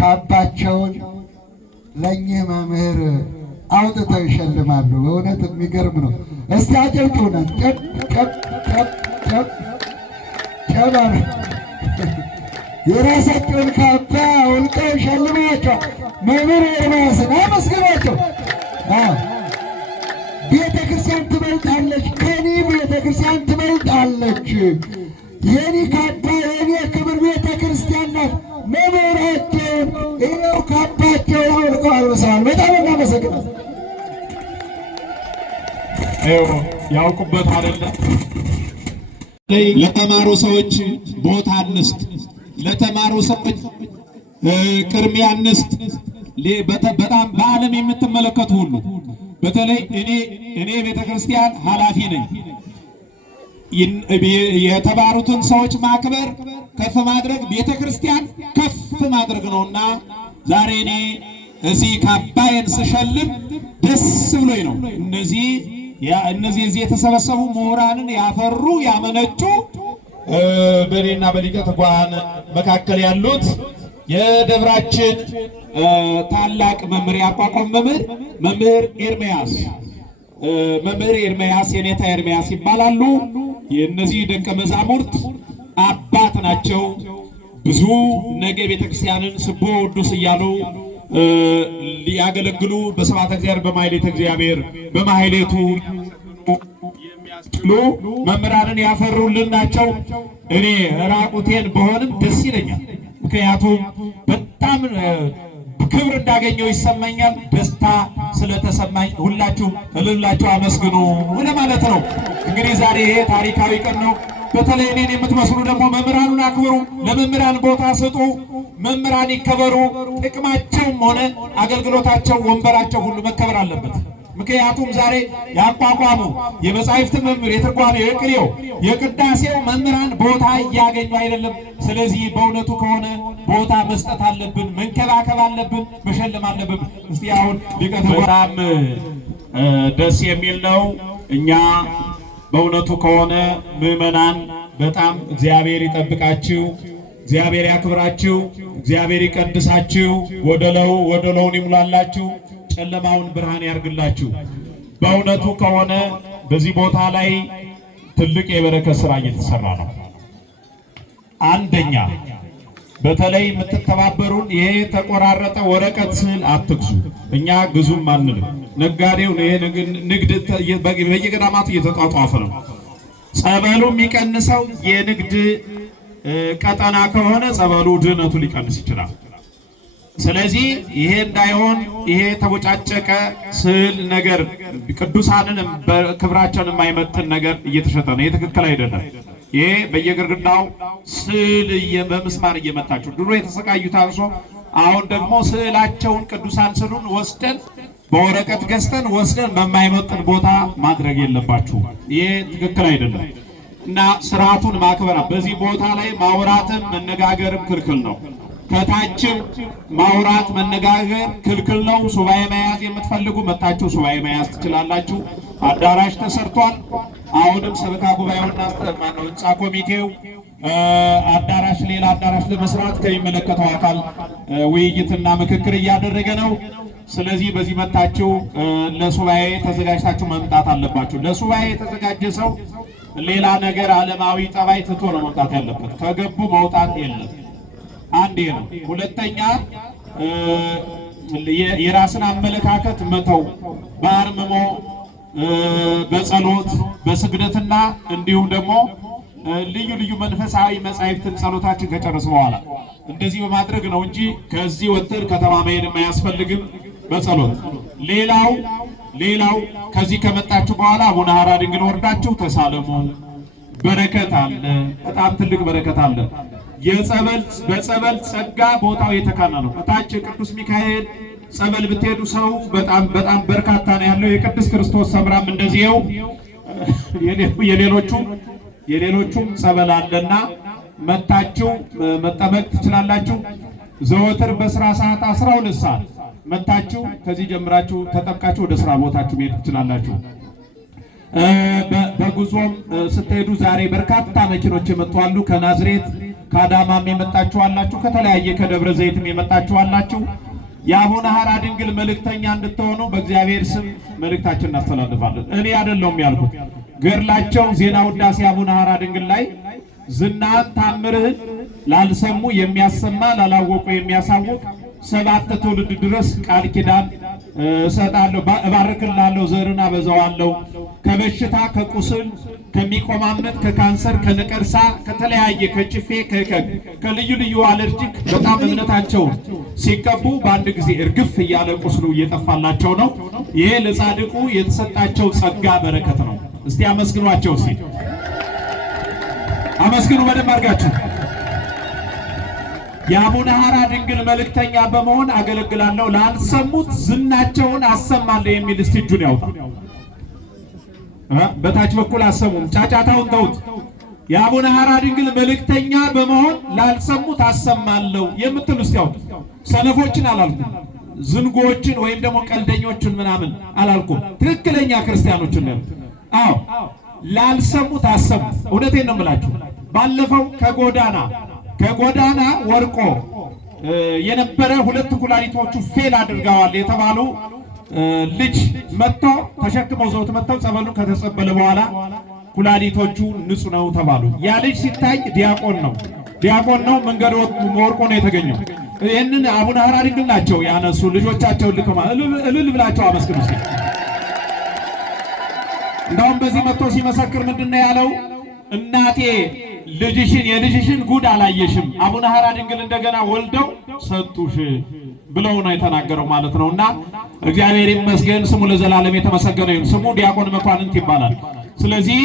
ካባቸውን ለእኚህ መምህር አውጥተው ይሸልማሉ። በእውነት የሚገርም ነው። እስቲ አጨብጭቡና ጨብ ጨብ ጨብ ጨብ ጨብ የራሳቸውን ካባ አውልቀው ይሸልማቸዋል። መምህር ኤርምያስን አመስግኗቸው። ቤተ ክርስቲያን ትበልጣለች፣ ከኔ ቤተ ክርስቲያን ትበልጣለች። የኔ ካባ የኔ ክብር ቤተ ክርስቲያን ናት። መምህራቸውን ይኸው ካባቸውን አውልቀው አልብሰዋል። በጣም እናመሰግናለን። ያውቁበት አይደለም። ለተማሩ ሰዎች ቦታ እንስጥ፣ ለተማሩ ሰዎች ቅድሚያ እንስጥ። በጣም በዓለም የምትመለከቱ ሁሉ በተለይ እኔ ቤተ ክርስቲያን ኃላፊ ነኝ። የተማሩትን ሰዎች ማክበር ከፍ ማድረግ ቤተ ክርስቲያን ከፍ ማድረግ ነውና ዛሬ እኔ እዚህ ካባዬን ስሸልም ደስ ብሎኝ ነው። እነዚህ እዚህ የተሰበሰቡ ምሁራንን ያፈሩ ያመነጩ በእኔና በሊቀ ትጉሃን መካከል ያሉት የደብራችን ታላቅ መምህር ያቋቋም መምህር ኤርምያስ የኔታ ኤርምያስ ይባላሉ። የእነዚህ ደቀ መዛሙርት አባት ናቸው። ብዙ ነገ ቤተክርስቲያንን ስቦ ወዱስ እያሉ ሊያገለግሉ በስብሐተ እግዚአብሔር በማሕሌተ እግዚአብሔር በማሕሌቱ የሚያስችሉ መምህራንን ያፈሩልን ናቸው። እኔ ራቁቴን በሆንም ደስ ይለኛል። ምክንያቱም በጣም ክብር እንዳገኘው ይሰማኛል። ደስታ ስለተሰማኝ ሁላችሁም እልላችሁ አመስግኑ ለማለት ነው። እንግዲህ ዛሬ ይሄ ታሪካዊ ቀን ነው። በተለይ እኔን የምትመስሉ ደግሞ መምህራኑን አክብሩ፣ ለመምህራን ቦታ ስጡ፣ መምህራን ይከበሩ። ጥቅማቸውም ሆነ አገልግሎታቸው ወንበራቸው ሁሉ መከበር አለበት። ምክንያቱም ዛሬ ያቋቋሙ የመጻሕፍት መምህር የትርጓሜ የቅኔው የቅዳሴው መምህራን ቦታ እያገኙ አይደለም። ስለዚህ በእውነቱ ከሆነ ቦታ መስጠት አለብን፣ መንከባከብ አለብን፣ መሸለም አለብን። እስቲ አሁን ሊቀትበራም ደስ የሚል ነው። እኛ በእውነቱ ከሆነ ምዕመናን በጣም እግዚአብሔር ይጠብቃችሁ፣ እግዚአብሔር ያክብራችሁ፣ እግዚአብሔር ይቀድሳችሁ፣ ወደለውን ይሙላላችሁ፣ ጨለማውን ብርሃን ያርግላችሁ። በእውነቱ ከሆነ በዚህ ቦታ ላይ ትልቅ የበረከት ስራ እየተሰራ ነው። አንደኛ በተለይ የምትተባበሩን ይሄ የተቆራረጠ ወረቀት ስዕል አትግዙ። እኛ ግዙም አንልም። ነጋዴው ይሄ ንግድ በየገዳማቱ እየተጧጧፈ ነው። ጸበሉ የሚቀንሰው የንግድ ቀጠና ከሆነ ጸበሉ ድህነቱ ሊቀንስ ይችላል። ስለዚህ ይሄ እንዳይሆን ይሄ ተቦጫጨቀ ስዕል ነገር ቅዱሳንን በክብራቸውን የማይመጥን ነገር እየተሸጠ ነው። ይሄ ትክክል አይደለም። ይሄ በየግርግዳው ስዕል በምስማር እየመታችሁ ድሮ የተሰቃዩት አንሶ አሁን ደግሞ ስዕላቸውን ቅዱሳን ስዕሉን ወስደን በወረቀት ገዝተን ወስደን በማይመጥን ቦታ ማድረግ የለባችሁም። ይሄ ትክክል አይደለም እና ስርዓቱን ማክበር። በዚህ ቦታ ላይ ማውራትም መነጋገርም ክልክል ነው። ከታችም ማውራት መነጋገር ክልክል ነው። ሱባኤ መያዝ የምትፈልጉ መታችሁ ሱባኤ መያዝ ትችላላችሁ። አዳራሽ ተሰርቷል። አሁንም ሰበካ ጉባኤውና ህንፃ ኮሚቴው አዳራሽ ሌላ አዳራሽ ለመስራት ከሚመለከተው አካል ውይይትና ምክክር እያደረገ ነው። ስለዚህ በዚህ መታችሁ ለሱባኤ ተዘጋጅታችሁ መምጣት አለባችሁ። ለሱባኤ የተዘጋጀ ሰው ሌላ ነገር ዓለማዊ ጠባይ ትቶ ነው መምጣት ያለበት። ከገቡ መውጣት የለም። አንዴ ነው። ሁለተኛ የራስን አመለካከት መተው በአርምሞ በጸሎት በስግደትና እንዲሁም ደግሞ ልዩ ልዩ መንፈሳዊ መጻሕፍትን ጸሎታችን ከጨረስ በኋላ እንደዚህ በማድረግ ነው እንጂ ከዚህ ወጥተን ከተማ መሄድ አያስፈልግም። በጸሎት ሌላው ከዚህ ከመጣችሁ በኋላ አቡነ ሐራ ድንግል ወርዳችሁ ተሳለሙ። በረከት አለ፣ በጣም ትልቅ በረከት አለ። በጸበል ጸጋ ቦታው የተካነ ነው። እታች ቅዱስ ሚካኤል ጸበል ብትሄዱ ሰው በጣም በርካታ ነው ያለው። የቅዱስ ክርስቶስ ሰምራም እንደዚህው የሌሎቹም ጸበል አለና መታችሁ መጠመቅ ትችላላችሁ። ዘወትር በስራ ሰዓት 12 ሰዓት መታችሁ ከዚህ ጀምራችሁ ተጠምቃችሁ ወደ ስራ ቦታችሁ መሄድ ትችላላችሁ። በጉዞም ስትሄዱ ዛሬ በርካታ መኪኖች የመጡ አሉ። ከናዝሬት ከአዳማም የመጣችሁ አላችሁ፣ ከተለያየ ከደብረ ዘይትም የመጣችሁ አላችሁ። የአቡነ ሐራ ድንግል መልእክተኛ እንድትሆኑ በእግዚአብሔር ስም መልእክታችን እናስተላልፋለን። እኔ አይደለሁም ያልኩት፣ ገድላቸው ዜና ውዳሴ አቡነ ሐራ ድንግል ላይ ዝናህን ታምርህን ላልሰሙ የሚያሰማ ላላወቁ የሚያሳውቅ 7 ትውልድ ድረስ ቃል ኪዳን እሰጣለሁ፣ እባርክላለሁ፣ ዘርን አበዛዋለሁ፣ ከበሽታ ከቁስል ከሚቆማመጥ ከካንሰር ከነቀርሳ ከተለያየ ከጭፌ ከልዩ ልዩ አለርጂክ በጣም እምነታቸውን ሲቀቡ በአንድ ጊዜ እርግፍ እያለ ቁስሉ እየጠፋላቸው ነው። ይሄ ለጻድቁ የተሰጣቸው ጸጋ በረከት ነው። እስቲ አመስግኗቸው። እስቲ አመስግኑ በደንብ አድርጋችሁ። የአቡነ ሐራ ድንግል መልእክተኛ በመሆን አገለግላለሁ፣ ላልሰሙት ዝናቸውን አሰማለሁ የሚል እስቲ እጁን ያውጣ። በታች በኩል አሰሙም፣ ጫጫታውን ተውት። የአቡነ ሐራ ድንግል መልእክተኛ በመሆን ላልሰሙት አሰማለሁ የምትሉ እስቲ ያውጡ። ሰነፎችን አላልኩም፣ ዝንጎችን ወይም ደግሞ ቀልደኞችን ምናምን አላልኩም፣ ትክክለኛ ክርስቲያኖችን ነው። አዎ ላልሰሙት አሰሙ። እውነቴን ነው የምላችሁ። ባለፈው ከጎዳና ወርቆ የነበረ 2 ኩላሊቶቹ ፌል አድርገዋል የተባሉ ልጅ መጥቶ ተሸክመው ዘውት መጥተው ጸበሉን ከተጸበለ በኋላ ኩላሊቶቹ ንጹህ ነው ተባሉ። ያ ልጅ ሲታይ ዲያቆን ነው። መንገድ ወርቆ ነው የተገኘው። ይህንን አቡነ ሐራ ድንግል ናቸው ያነሱ። ልጆቻቸውን ልከማ እልል ብላቸው አመስግኑ። እንደውም በዚህ መጥቶ ሲመሰክር ምንድነው ያለው? እናቴ የልጅሽን ጉድ አላየሽም፣ አቡነ ሐራ ድንግል እንደገና ወልደው ሰጡሽ ብለው ነው የተናገረው ማለት ነውና እግዚአብሔር ይመስገን፣ ስሙ ለዘላለም የተመሰገነ ይሁን። ስሙ ዲያቆን መኳንንት ይባላል። ስለዚህ